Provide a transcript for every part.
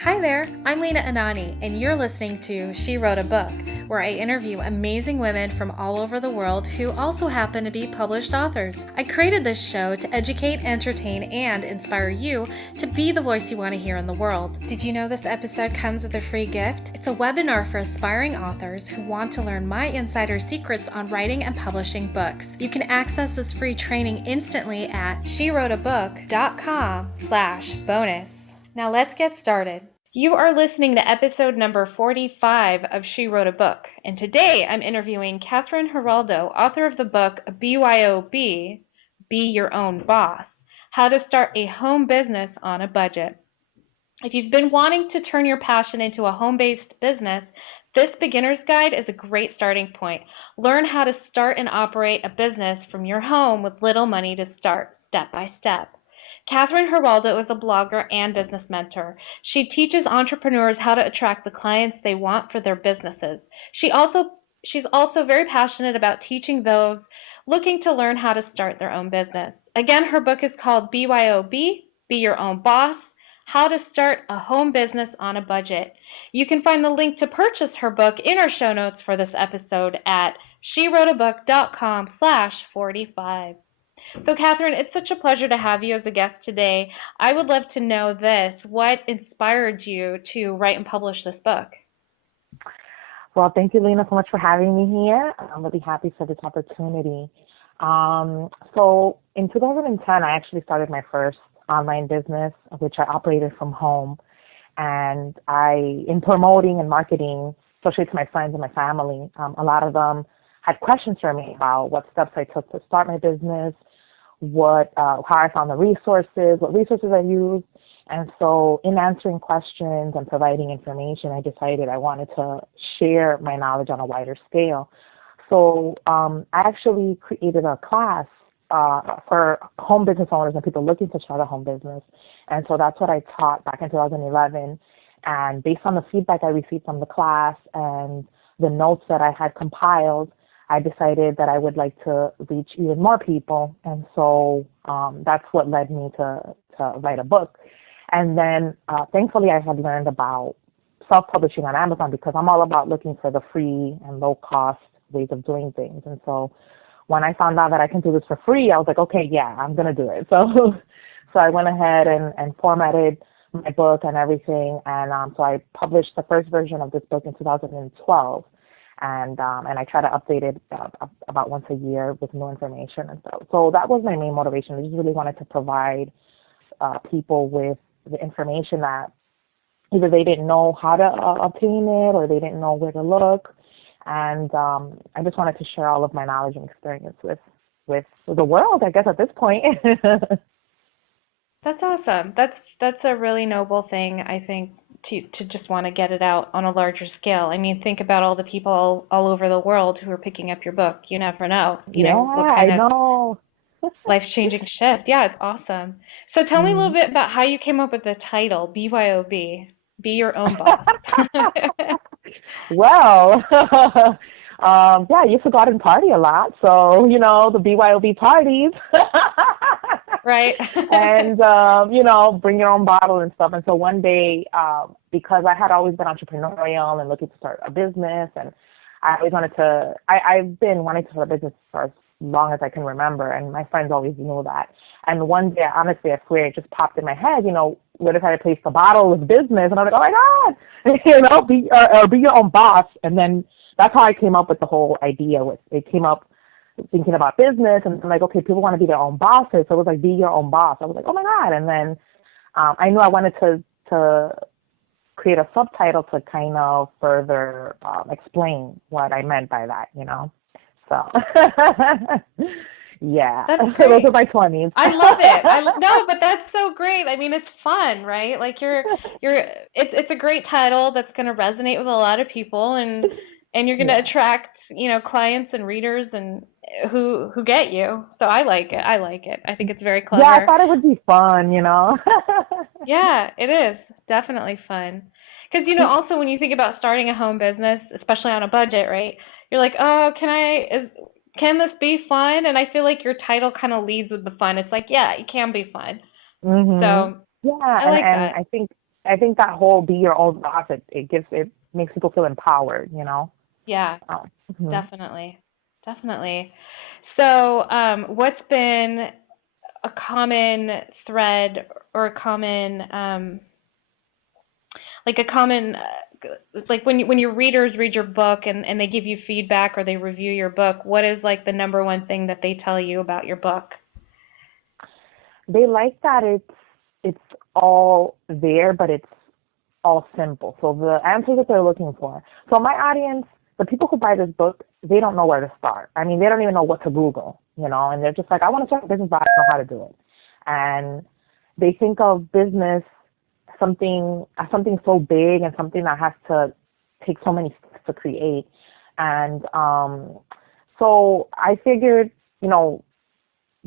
Hi there, I'm Lena Anani, and you're listening to She Wrote a Book, where I interview amazing women from all over the world who also happen to be published authors. I created this show to educate, entertain, and inspire you to be the voice you want to hear in the world. Did you know this episode comes with a free gift? It's a webinar for aspiring authors who want to learn my insider secrets on writing and publishing books. You can access this free training instantly at SheWroteABook.com/bonus. Now let's get started. You are listening to episode number 45 of She Wrote a Book, and today I'm interviewing Katherine Hiraldo, author of the book BYOB, Be Your Own Boss, How to Start a Home Business on a Budget. If you've been wanting to turn your passion into a home-based business, this beginner's guide is a great starting point. Learn how to start and operate a business from your home with little money to start, step by step. Katherine Hiraldo is a blogger and business mentor. She teaches entrepreneurs how to attract the clients they want for their businesses. She's also very passionate about teaching those looking to learn how to start their own business. Again, her book is called BYOB, Be Your Own Boss, How to Start a Home Business on a Budget. You can find the link to purchase her book in our show notes for this episode at SheWroteABook.com/45. So, Katherine, it's such a pleasure to have you as a guest today. I would love to know this. What inspired you to write and publish this book? Well, thank you, Lena, so much for having me here. I'm really happy for this opportunity. So in 2010, I actually started my first online business, which I operated from home. And in promoting and marketing, especially to my friends and my family, a lot of them had questions for me about what steps I took to start my business, how I found the resources, what resources I used. And so in answering questions and providing information, I decided I wanted to share my knowledge on a wider scale. So I actually created a class for home business owners and people looking to start a home business. And so that's what I taught back in 2011. And based on the feedback I received from the class and the notes that I had compiled, I decided that I would like to reach even more people. And so that's what led me to write a book. And then thankfully I had learned about self-publishing on Amazon because I'm all about looking for the free and low-cost ways of doing things. And so when I found out that I can do this for free, I was like, okay, yeah, I'm going to do it. So I went ahead and formatted my book and everything. And so I published the first version of this book in 2012. And I try to update it about once a year with new information and stuff. So that was my main motivation. I just really wanted to provide people with the information that either they didn't know how to obtain it or they didn't know where to look. And I just wanted to share all of my knowledge and experience with the world, I guess, at this point. That's awesome. That's a really noble thing, I think, to just want to get it out on a larger scale. I mean, think about all the people all over the world who are picking up your book. You never know, what kind I know. life-changing shift. Yeah, it's awesome. So tell me a little bit about how you came up with the title, BYOB, Be Your Own Boss. Well, yeah, I used to go out and party a lot. So, the BYOB parties. Right. And, bring your own bottle and stuff. And so one day, because I had always been entrepreneurial and looking to start a business, and I always I've been wanting to start a business for as long as I can remember, and my friends always knew that. And one day, honestly, I swear, it just popped in my head, what if I replaced the bottle with business? And I'm like, oh my God, be your own boss. And then that's how I came up with the whole idea. It came up thinking about business, and I'm like, okay, people want to be their own bosses, so it was like, be your own boss. I was like, oh my God. And then I knew I wanted to create a subtitle to kind of further explain what I meant by that, So, yeah, those are my 20s. I love it. No, but that's so great. I mean, it's fun, right? Like it's a great title that's going to resonate with a lot of people, and you're going to attract, clients and readers and who get you. So I like it. I think it's very clever. Yeah, I thought it would be fun, Yeah, it is definitely fun. Because, also when you think about starting a home business, especially on a budget, right? You're like, oh, can this be fun? And I feel like your title kind of leads with the fun. It's like, yeah, it can be fun. Mm-hmm. So yeah, I like that. I think I think that whole be your own boss, it makes people feel empowered, you know? Yeah, Oh, mhm. definitely. Definitely. So, what's been a common thread or a common, like a common, like when your readers read your book and they give you feedback or they review your book, what is like the number one thing that they tell you about your book? They like that it's all there, but it's all simple. So the answers that they're looking for. So my audience, the people who buy this book, they don't know where to start. I mean, they don't even know what to Google, you know, and they're just like, I want to start a business, but I don't know how to do it. And they think of business something so big and something that has to take so many steps to create. And so I figured, you know,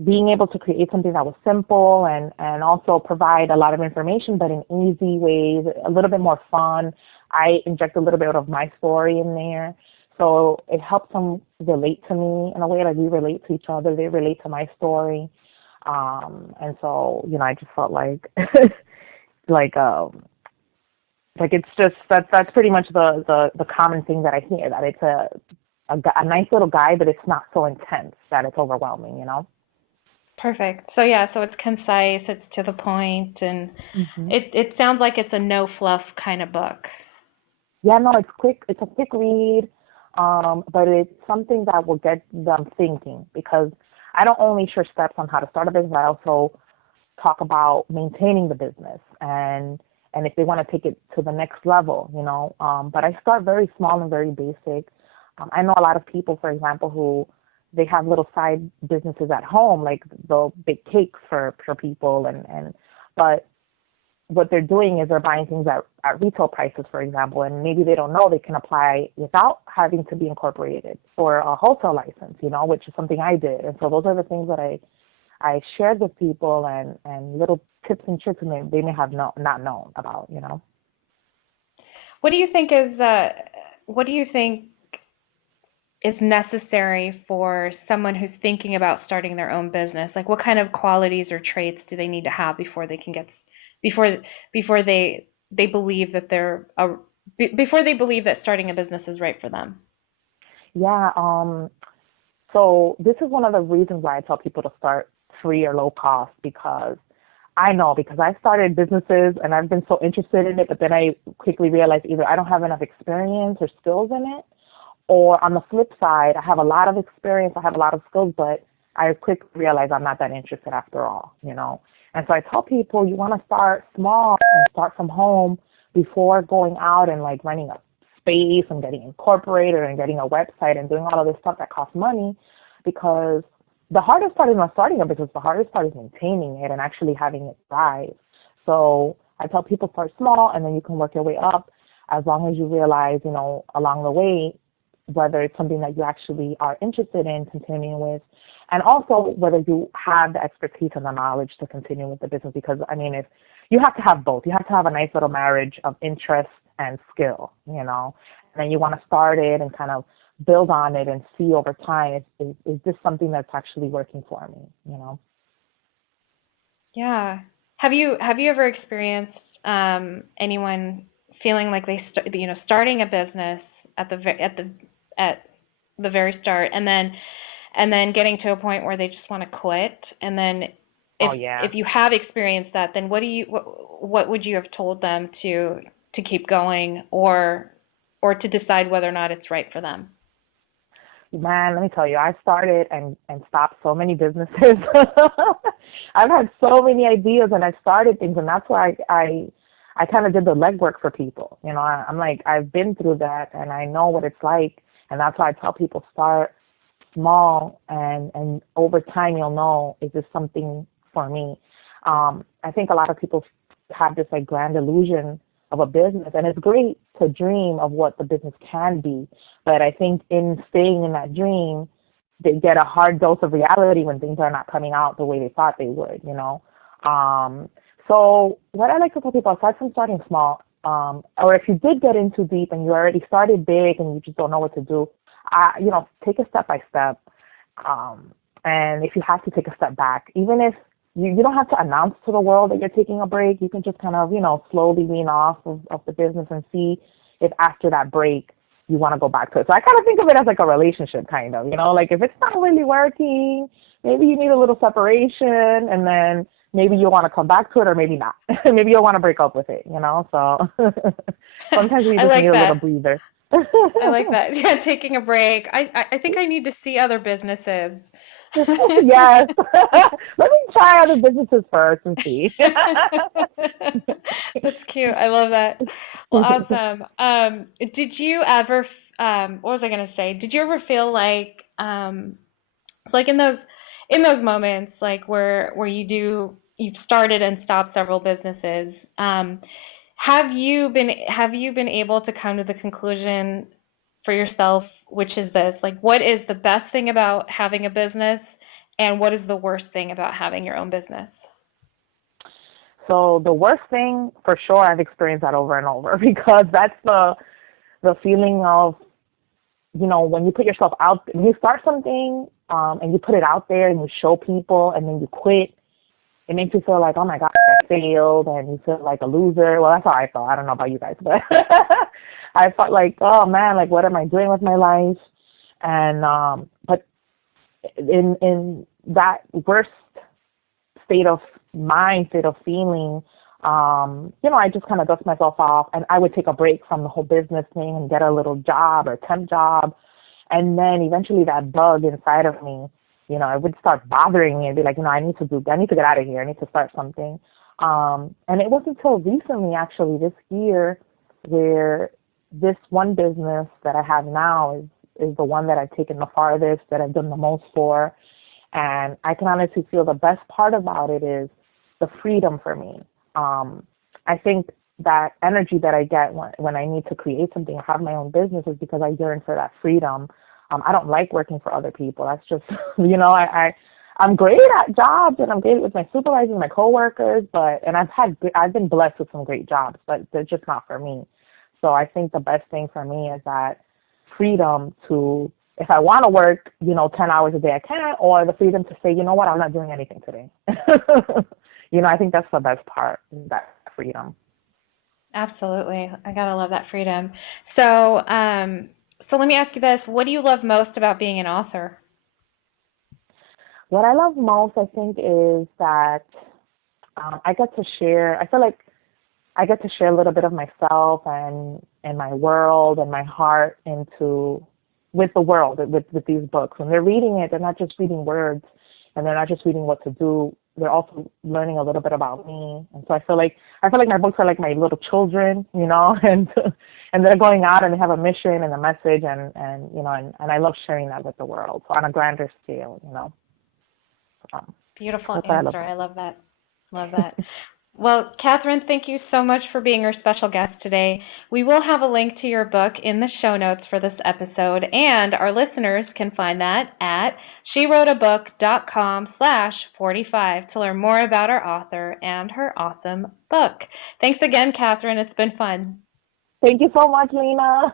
being able to create something that was simple and also provide a lot of information, but in easy ways, a little bit more fun. I inject a little bit of my story in there. So it helps them relate to me in a way, like we relate to each other. They relate to my story. And so, you know, I just felt like, like, like it's just, that's pretty much the common thing that I hear, that it's a nice little guide, but it's not so intense that it's overwhelming, you know? Perfect. So yeah, so it's concise, it's to the point, and Mm-hmm. it sounds like it's a no fluff kind of book. Yeah, no, it's quick. It's a quick read, but it's something that will get them thinking, because I don't only share steps on how to start a business. I also talk about maintaining the business and if they want to take it to the next level, you know. But I start very small and very basic. I know a lot of people, for example, who they have little side businesses at home, like they'll bake cakes for people, and but what they're doing is they're buying things at retail prices, for example, and maybe they don't know they can apply without having to be incorporated for a wholesale license, you know, which is something I did. And so those are the things that I shared with people, and little tips and tricks they may have not known about, you know. What do you think is what do you think is necessary for someone who's thinking about starting their own business? Like, what kind of qualities or traits do they need to have before they can get before before they believe that before they believe that starting a business is right for them? Yeah. So this is one of the reasons why I tell people to start free or low cost, because I started businesses and I've been so interested in it, but then I quickly realized either I don't have enough experience or skills in it, or on the flip side, I have a lot of experience, I have a lot of skills, but I quickly realized I'm not that interested after all, you know. And so I tell people, you want to start small and start from home before going out and like renting a space and getting incorporated and getting a website and doing all of this stuff that costs money, because the hardest part is not starting a business. The hardest part is maintaining it and actually having it thrive. So I tell people, start small and then you can work your way up, as long as you realize, you know, along the way, whether it's something that you actually are interested in continuing with, and also whether you have the expertise and the knowledge to continue with the business. Because, I mean, if you have to have both, you have to have a nice little marriage of interest and skill, you know, and then you want to start it and kind of build on it and see over time, is this something that's actually working for me, you know? Yeah. Have you ever experienced anyone feeling like starting a business at the very start, and then getting to a point where they just want to quit, and then Oh, yeah. if you have experienced that, then what would you have told them to keep going, or to decide whether or not it's right for them? Man, let me tell you, I started and stopped so many businesses. I've had so many ideas and I've started things, and that's why I kind of did the legwork for people. You know, I'm like, I've been through that and I know what it's like, and that's why I tell people, start small, and over time you'll know, is this something for me? I think a lot of people have this like grand illusion of a business, and it's great to dream of what the business can be, but I think in staying in that dream, they get a hard dose of reality when things are not coming out the way they thought they would, you know. So what I like to tell people, aside from starting small, or if you did get in too deep and you already started big and you just don't know what to do, you know, take it step by step. And if you have to take a step back, even if you don't have to announce to the world that you're taking a break. You can just kind of, slowly wean off of the business and see if after that break you want to go back to it. So I kind of think of it as like a relationship kind of, like if it's not really working, maybe you need a little separation, and then maybe you'll want to come back to it, or maybe not. Maybe you'll want to break up with it, So sometimes we just need a little breather. I like that. Yeah, taking a break. I think I need to see other businesses. Yes. Let me try other businesses first and see. That's cute. I love that. Well, awesome. Did you ever, what was I going to say? Did you ever feel like in those moments, like where you've started and stopped several businesses, have you been able to come to the conclusion for yourself, which is this, like, what is the best thing about having a business, and what is the worst thing about having your own business? So the worst thing, for sure, I've experienced that over and over, because that's the feeling of, when you put yourself out, when you start something and you put it out there and you show people and then you quit, it makes you feel like, oh my God, I failed, and you feel like a loser. Well, that's how I felt. I don't know about you guys, but I felt like, oh man, like, what am I doing with my life? And but in that worst state of mind, state of feeling, I just kind of dust myself off, and I would take a break from the whole business thing and get a little job or temp job, and then eventually that bug inside of me, it would start bothering me and be like, I need to get out of here. I need to start something. And it wasn't until recently, actually, this year, where this one business that I have now is the one that I've taken the farthest, that I've done the most for. And I can honestly feel the best part about it is the freedom for me. I think that energy that I get when I need to create something or have my own business is because I yearn for that freedom. I don't like working for other people. That's just, I'm great at jobs, and I'm great with my supervisors, my coworkers, and I've been blessed with some great jobs, but they're just not for me. So I think the best thing for me is that freedom to, if I want to work, 10 hours a day, I can, or the freedom to say, you know what, I'm not doing anything today. I think that's the best part, that freedom. Absolutely. I gotta love that freedom. So let me ask you this. What do you love most about being an author? What I love most, I think, is that I get to share. I feel like I get to share a little bit of myself and my world and my heart with the world, with these books. When they're reading it, they're not just reading words, and they're not just reading what to do. They're also learning a little bit about me. And so I feel like my books are like my little children, and they're going out and they have a mission and a message, and I love sharing that with the world. So on a grander scale, Beautiful answer. I love that. Love that. Well, Katherine, thank you so much for being our special guest today. We will have a link to your book in the show notes for this episode, and our listeners can find that at SheWroteABook.com/45 to learn more about our author and her awesome book. Thanks again, Katherine. It's been fun. Thank you so much, Lena.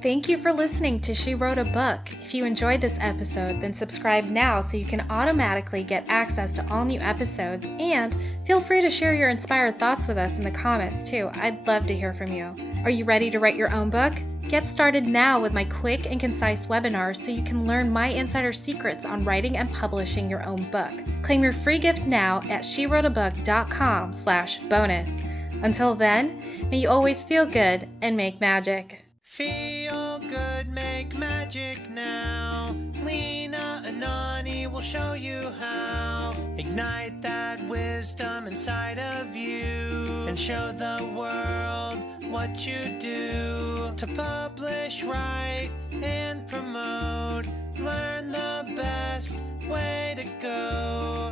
Thank you for listening to She Wrote a Book. If you enjoyed this episode, then subscribe now so you can automatically get access to all new episodes, and feel free to share your inspired thoughts with us in the comments too. I'd love to hear from you. Are you ready to write your own book? Get started now with my quick and concise webinars so you can learn my insider secrets on writing and publishing your own book. Claim your free gift now at SheWroteABook.com/bonus. Until then, may you always feel good and make magic. Feel good, make magic now. Lena, Anani will show you how. Ignite that wisdom inside of you and show the world what you do. To publish, write, and promote, learn the best way to go.